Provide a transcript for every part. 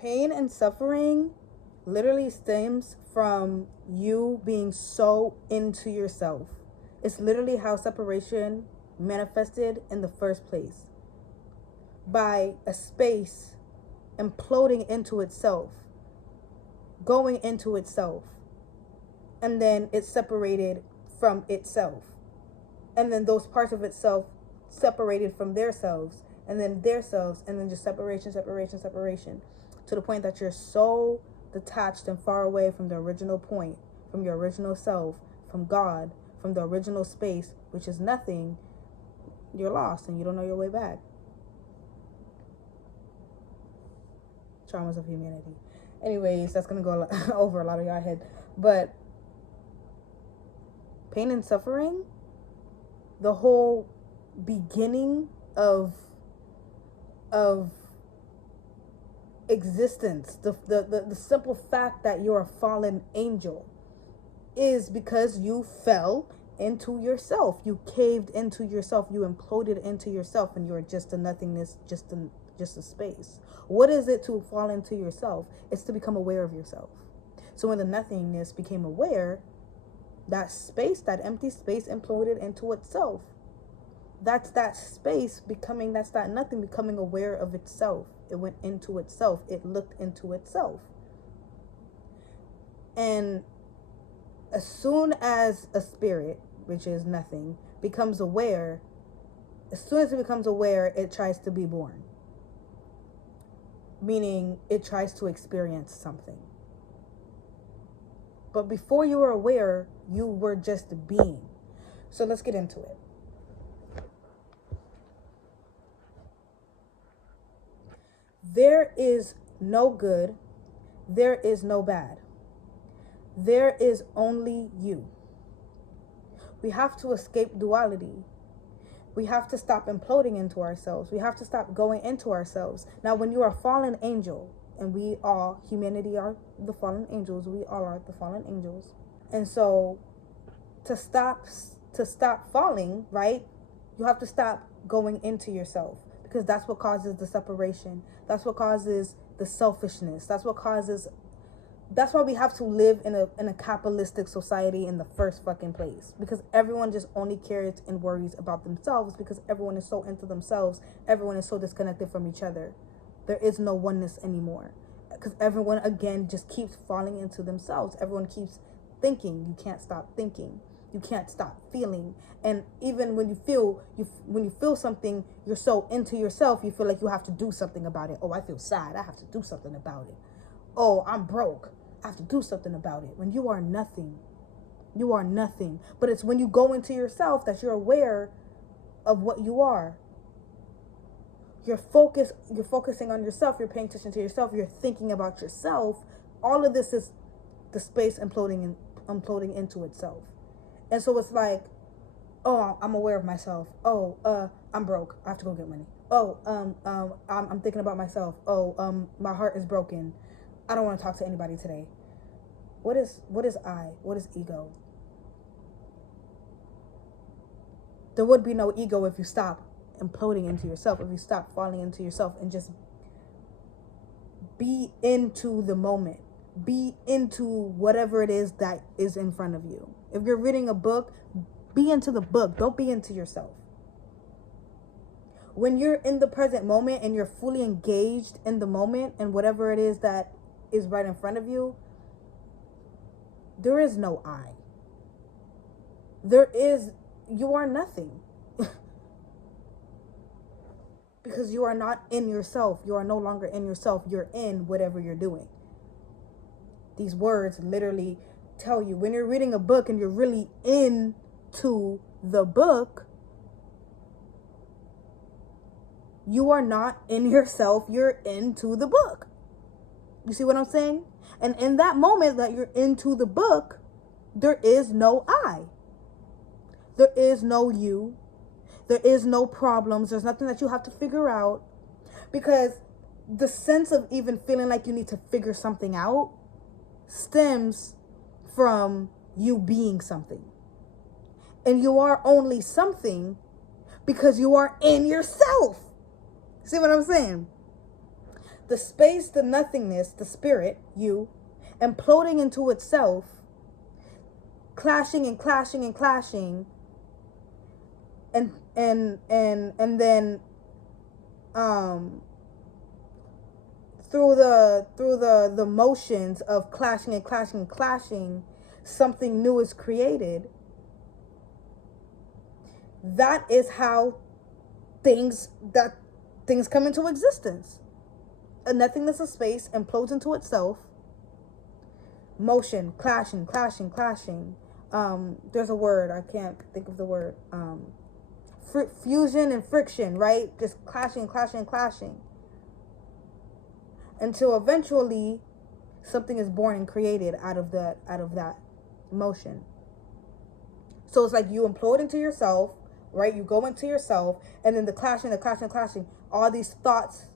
Pain and suffering literally stems from you being so into yourself. It's literally how separation manifested in the first place, by a space imploding into itself, going into itself, and then it's separated from itself, and then those parts of itself separated from their selves, and then their selves, and then just separation, to the point that you're so detached and far away from the original point, from your original self, from God, from the original space, which is nothing. You're lost and you don't know your way back. Traumas of humanity. Anyways, that's gonna go over a lot of y'all head. But pain and suffering, the whole beginning of existence, the simple fact that you're a fallen angel, is because you fell into yourself. You caved into yourself. You imploded into yourself, and you're just a nothingness, just a space. What is it to fall into yourself? It's to become aware of yourself. So when the nothingness became aware, that space, that empty space, imploded into itself. That's that space becoming, that's that nothing becoming aware of itself. It went into itself. It looked into itself. And as soon as a spirit, which is nothing, becomes aware, as soon as it becomes aware, it tries to be born. Meaning it tries to experience something. But before you were aware, you were just being. So let's get into it. There is no good. There is no bad. There is only you. We have to escape duality. We have to stop imploding into ourselves. We have to stop going into ourselves. Now, when you are a fallen angel, and we all, humanity are the fallen angels, we all are the fallen angels. And so to stop falling, right, you have to stop going into yourself, because that's what causes the separation. That's what causes the selfishness. That's why we have to live in a capitalistic society in the first fucking place, because everyone just only cares and worries about themselves, because everyone is so into themselves. Everyone is so disconnected from each other. There is no oneness anymore, because everyone, again, just keeps falling into themselves. Everyone keeps thinking. You can't stop thinking. You can't stop feeling. And even when you feel something, you're so into yourself, you feel like you have to do something about it. Oh, I feel sad. I have to do something about it. Oh, I'm broke. I have to do something about it. When you are nothing. You are nothing. But it's when you go into yourself that you're aware of what you are. You're focusing on yourself. You're paying attention to yourself. You're thinking about yourself. All of this is the space imploding into itself. And so it's like, oh, I'm aware of myself. Oh, I'm broke. I have to go get money. Oh, I'm thinking about myself. Oh, my heart is broken. I don't want to talk to anybody today. What is I? What is ego? There would be no ego if you stop imploding into yourself, if you stop falling into yourself and just be into the moment. Be into whatever it is that is in front of you. If you're reading a book, be into the book. Don't be into yourself. When you're in the present moment and you're fully engaged in the moment and whatever it is that is right in front of you, there is no I. You are nothing. Because you are not in yourself. You are no longer in yourself. You're in whatever you're doing. These words literally tell you, when you're reading a book and you're really into the book, you are not in yourself. You're into the book. You see what I'm saying? And in that moment that you're into the book, there is no I. There is no you. There is no problems. There's nothing that you have to figure out, because the sense of even feeling like you need to figure something out stems from you being something. And you are only something because you are in yourself. See what I'm saying? the space, the nothingness, the spirit, you, imploding into itself, clashing and clashing and clashing, and then through the motions of clashing and clashing and clashing, something new is created. That is how things come into existence. A nothingness of space implodes into itself. Motion, clashing, clashing, clashing. There's a word, I can't think of the word. Fusion and friction, right? Just clashing, clashing, clashing. Until eventually something is born and created out of that motion. So it's like you implode into yourself, right? You go into yourself, and then the clashing, all these thoughts,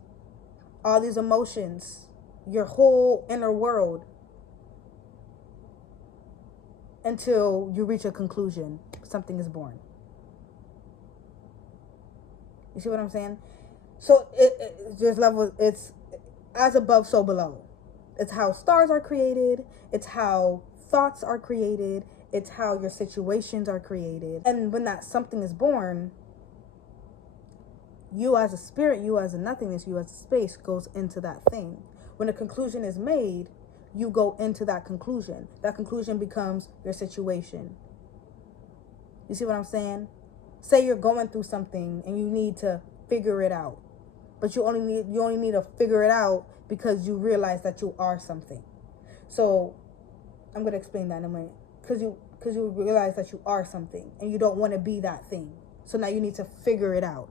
all these emotions, your whole inner world, until you reach a conclusion. Something is born. You see what I'm saying? So there's levels. It's as above, so below. It's how stars are created. It's how thoughts are created. It's how your situations are created. And when that something is born, you as a spirit, you as a nothingness, you as a space goes into that thing. When a conclusion is made, you go into that conclusion. That conclusion becomes your situation. You see what I'm saying? Say you're going through something and you need to figure it out. But you only need to figure it out because you realize that you are something. So I'm going to explain that in a minute. Because you realize that you are something and you don't want to be that thing. So now you need to figure it out.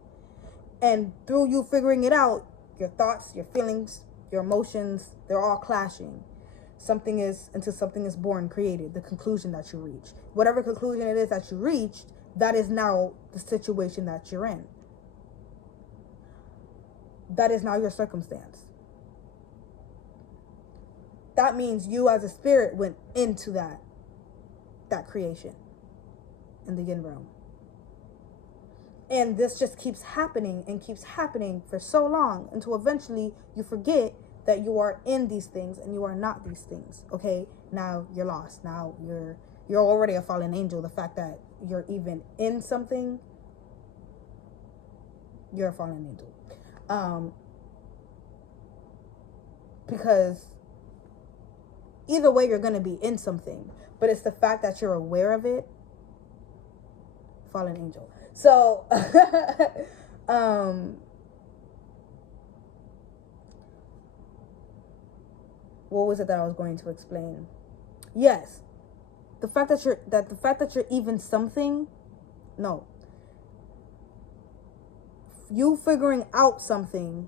And through you figuring it out, your thoughts, your feelings, your emotions, they're all clashing. Something is born, created, the conclusion that you reach. Whatever conclusion it is that you reached, that is now the situation that you're in. That is now your circumstance. That means you as a spirit went into that creation in the yin realm. And this just keeps happening and keeps happening for so long until eventually you forget that you are in these things and you are not these things. Okay, now you're lost. Now you're already a fallen angel. The fact that you're even in something, you're a fallen angel. Because either way you're going to be in something, but it's the fact that you're aware of it. Fallen angel. So what was it that I was going to explain? Yes, the fact that you're even something. No, you figuring out something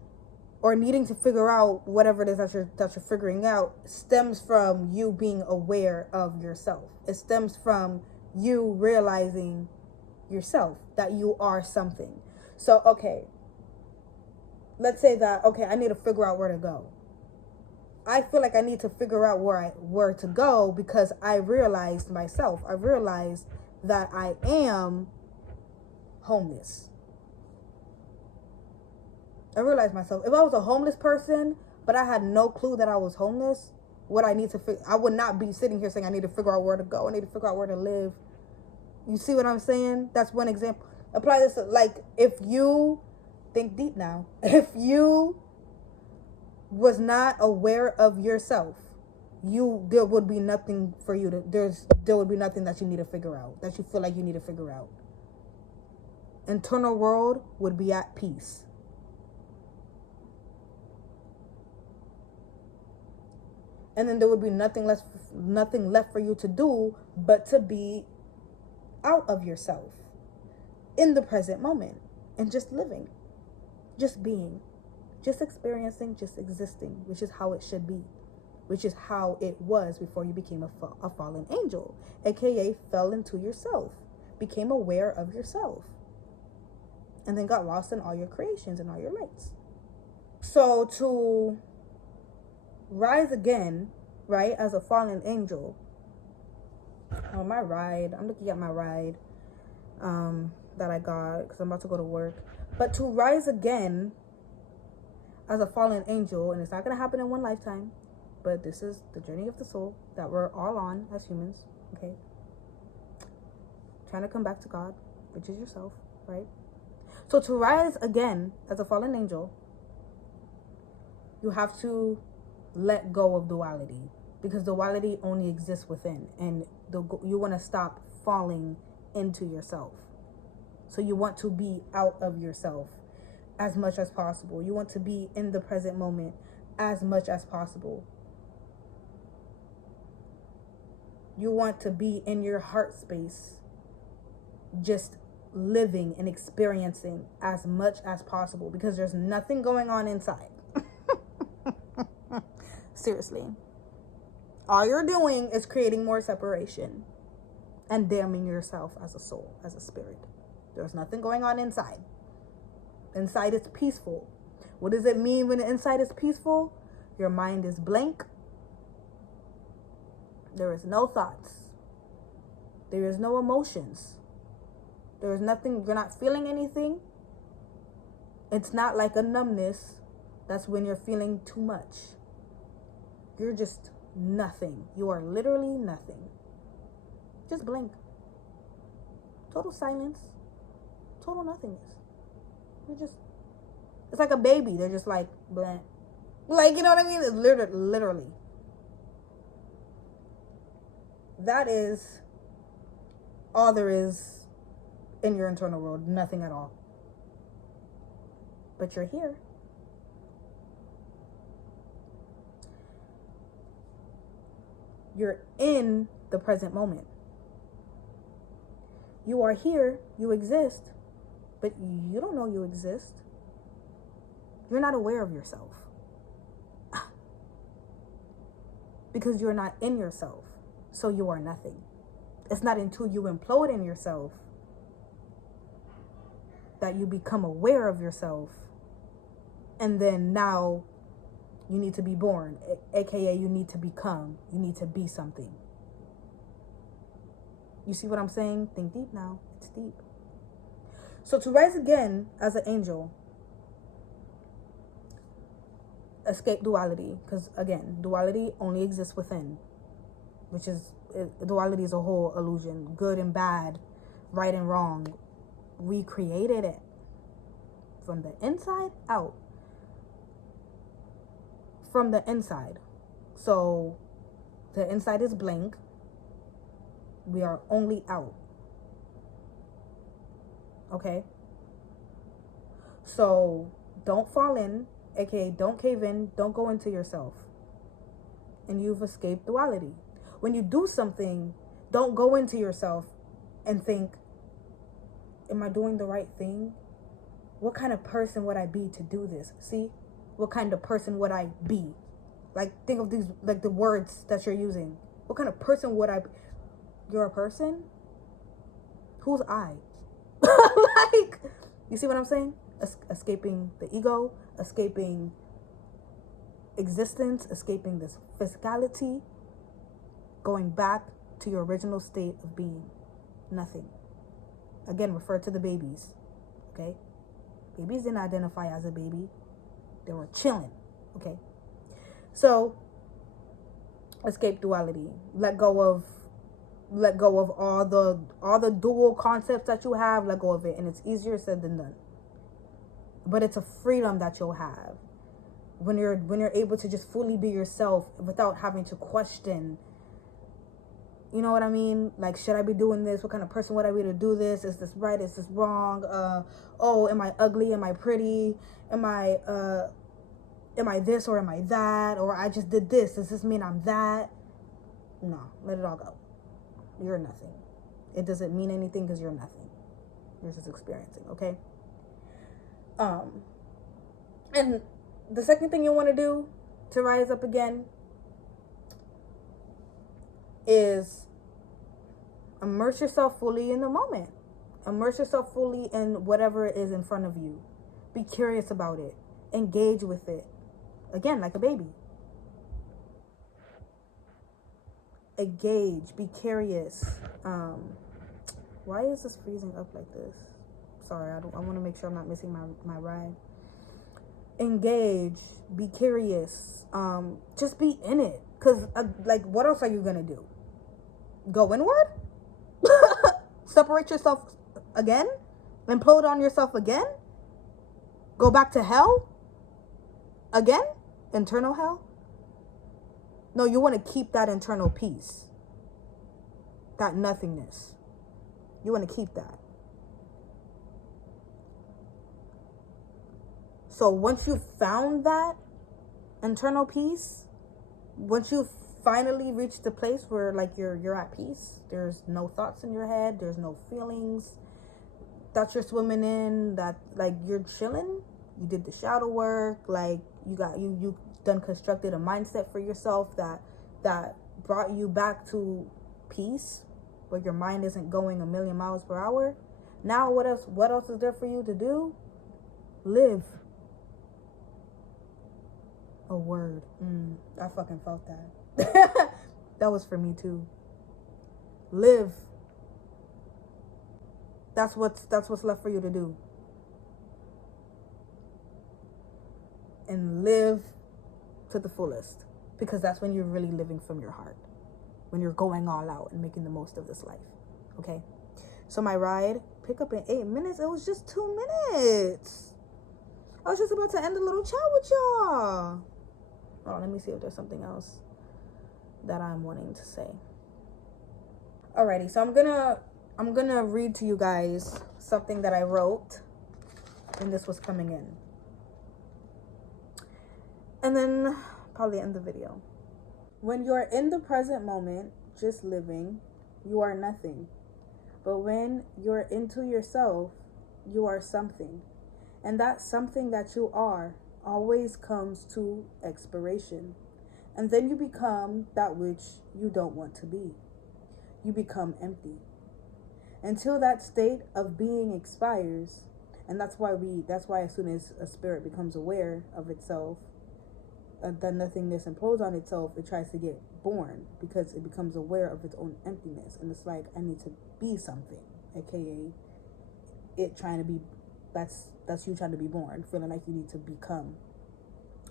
or needing to figure out whatever it is that you're figuring out stems from you being aware of yourself. It stems from you realizing yourself, that you are something. So, okay, let's say that, okay, I need to figure out where to go. I feel like I need to figure out where to go because I realized myself. I realized that I am homeless. I realized myself. If I was a homeless person, but I had no clue that I was homeless, I would not be sitting here saying I need to figure out where to go. I need to figure out where to live. You see what I'm saying? That's one example. Apply this to, like, if you think deep now, if you was not aware of yourself, there would be nothing for you to, there would be nothing that you need to figure out, that you feel like you need to figure out. Internal world would be at peace. And then there would be nothing left for you to do but to be out of yourself in the present moment and just living, just being, just experiencing, just existing, which is how it should be, which is how it was before you became a fallen angel, aka fell into yourself, became aware of yourself, and then got lost in all your creations and all your lights. So to rise again, right, as a fallen angel, on my ride, I'm looking at my ride that I got because I'm about to go to work. But to rise again as a fallen angel, and it's not going to happen in one lifetime, but this is the journey of the soul that we're all on as humans, okay? Trying to come back to God, which is yourself, right? So to rise again as a fallen angel, you have to let go of duality, because duality only exists within, and you want to stop falling into yourself. So you want to be out of yourself as much as possible. You want to be in the present moment as much as possible. You want to be in your heart space, just living and experiencing as much as possible, because there's nothing going on inside. Seriously. All you're doing is creating more separation and damning yourself as a soul, as a spirit. There's nothing going on inside. Inside is peaceful. What does it mean when the inside is peaceful? Your mind is blank. There is no thoughts. There is no emotions. There is nothing. You're not feeling anything. It's not like a numbness. That's when you're feeling too much. You're just nothing. You are literally nothing. Just blank. Total silence. Total nothingness. You're just, it's like a baby. They're just like blank. Like, you know what I mean? It's literally. That is all there is in your internal world. Nothing at all. But you're here. You're in the present moment. You are here. You exist. But you don't know you exist. You're not aware of yourself. Because you're not in yourself. So you are nothing. It's not until you implode in yourself that you become aware of yourself. And then now you need to be born. AKA you need to become. You need to be something. You see what I'm saying? Think deep now. It's deep. So to rise again as an angel, escape duality. Because again, duality only exists within. Which is, duality is a whole illusion. Good and bad, right and wrong. We created it. From the inside out. From the inside. So the inside is blank. We are only out. Okay? So don't fall in, aka don't cave in, don't go into yourself. And you've escaped duality. When you do something, don't go into yourself and think, am I doing the right thing? What kind of person would I be to do this? See? What kind of person would I be? Like, think of these, like the words that you're using. What kind of person would I be? You're a person? Who's I? Like, you see what I'm saying? Escaping the ego, escaping existence, escaping this physicality, going back to your original state of being. Nothing. Again, refer to the babies. Okay? Babies didn't identify as a baby. They were chilling. Okay? So, escape duality. Let go of all the dual concepts that you have. Let go of it. And it's easier said than done. But it's a freedom that you'll have when you're able to just fully be yourself without having to question. You know what I mean? Like, should I be doing this? What kind of person would I be to do this? Is this right? Is this wrong? Oh, am I ugly? Am I pretty? Am I this or am I that? Or I just did this. Does this mean I'm that? No, let it all go. You're nothing. It doesn't mean anything because you're nothing. You're just experiencing, okay? And the second thing you want to do to rise up again is immerse yourself fully in the moment. Immerse yourself fully in whatever it is in front of you. Be curious about it. Engage with it. Again, like a baby. Engage. Be curious. Why is this freezing up like this? Sorry, I want to make sure I'm not missing my ride. engage, be curious, just be in it. Because, like, what else are you going to do? Go inward? Separate yourself again? Implode on yourself again? Go back to hell? Again? Internal hell? No, you want to keep that internal peace. That nothingness. You want to keep that. So once you found that internal peace, once you finally reach the place where like you're at peace, there's no thoughts in your head, there's no feelings that you're swimming in, that like you're chilling, you did the shadow work, like you done constructed a mindset for yourself that brought you back to peace, where your mind isn't going a million miles per hour. Now what else is there for you to do? Live. A word. I fucking felt that. That was for me too. Live. That's what's left for you to do. And live to the fullest, because that's when you're really living from your heart, when you're going all out and making the most of this life. Okay, so my ride pick up in 8 minutes. It was just 2 minutes. I was just about to end a little chat with y'all. Oh, let me see if there's something else that I'm wanting to say. Alrighty, so I'm gonna read to you guys something that I wrote when this was coming in, and then probably end the video. When you're in the present moment, just living, you are nothing. But when you're into yourself, you are something. And that something that you are always comes to expiration. And then you become that which you don't want to be. You become empty. Until that state of being expires, and that's why as soon as a spirit becomes aware of itself, that nothingness implodes on itself, it tries to get born, because it becomes aware of its own emptiness, and it's like, I need to be something, aka it trying to be, that's you trying to be born, feeling like you need to become,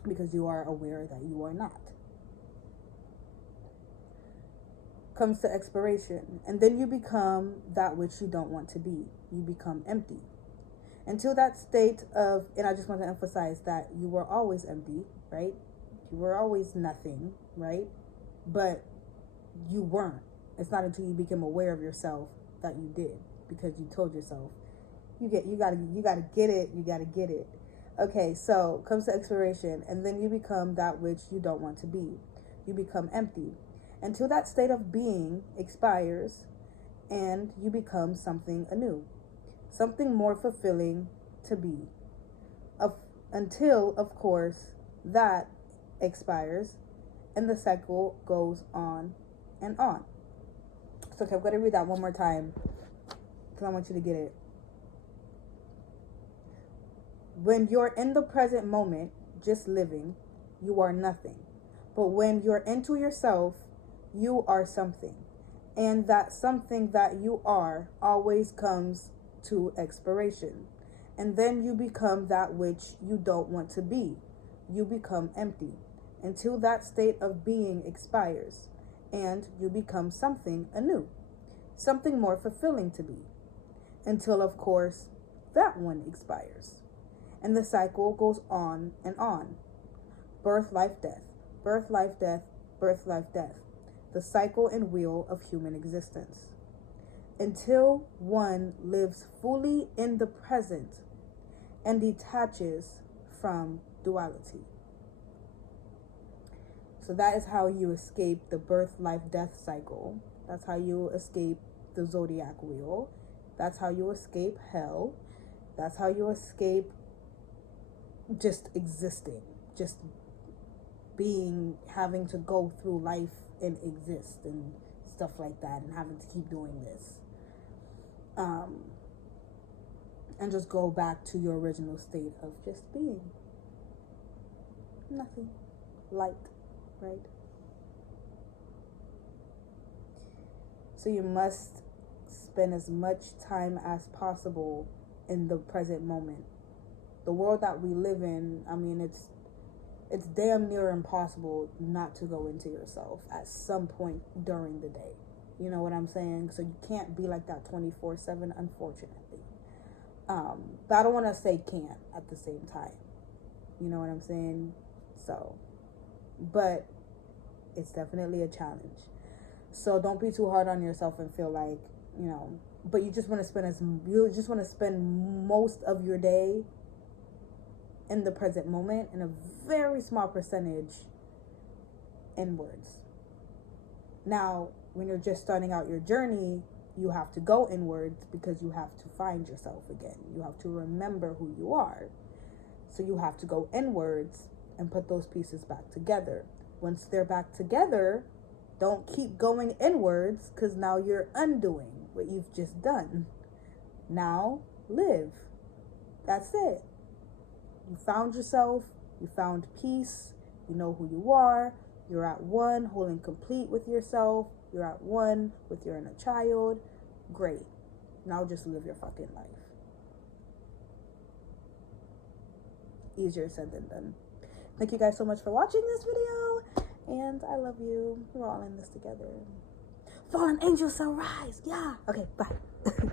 because you are aware that you are not. Comes to expiration, and then you become that which you don't want to be. You become empty. Until that state of, and I just want to emphasize that you were always empty, right? You were always nothing, right? But you weren't. It's not until you became aware of yourself that you did, because you told yourself, you gotta get it. Okay, so comes to expiration, and then you become that which you don't want to be. You become empty. Until that state of being expires, and you become something anew, something more fulfilling to be. Until, of course, that expires, and the cycle goes on and on. So okay, I'm going to read that one more time, because I want you to get it. When you're in the present moment, just living, you are nothing. But when you're into yourself, you are something. And that something that you are always comes to expiration. And then you become that which you don't want to be. You become empty. Until that state of being expires, and you become something anew, something more fulfilling to be. Until, of course, that one expires. And the cycle goes on and on. Birth, life, death. Birth, life, death. Birth, life, death. The cycle and wheel of human existence. Until one lives fully in the present and detaches from duality. So that is how you escape the birth, life, death cycle. That's how you escape the zodiac wheel. That's how you escape hell. That's how you escape just existing, just being, having to go through life and exist and stuff like that, and having to keep doing this. And just go back to your original state of just being. Nothing. Light, right? So you must spend as much time as possible in the present moment. the world that we live in, I mean, it's damn near impossible not to go into yourself at some point during the day. You know what I'm saying? So you can't be like that 24/7, unfortunately. But I don't want to say can't at the same time. You know what I'm saying? So, but it's definitely a challenge. So don't be too hard on yourself and feel like, you know, but you just want to spend most of your day in the present moment, and a very small percentage inwards. Now, when you're just starting out your journey, you have to go inwards because you have to find yourself again. You have to remember who you are. So you have to go inwards and put those pieces back together. Once they're back together, don't keep going inwards, because now you're undoing what you've just done. Now, live. That's it. You found yourself. You found peace. You know who you are. You're at one, whole and complete with yourself. You're at one with your inner child. Great. Now just live your fucking life. Easier said than done. Thank you guys so much for watching this video. And I love you. We're all in this together. Fallen angels shall rise. Yeah. Okay, bye.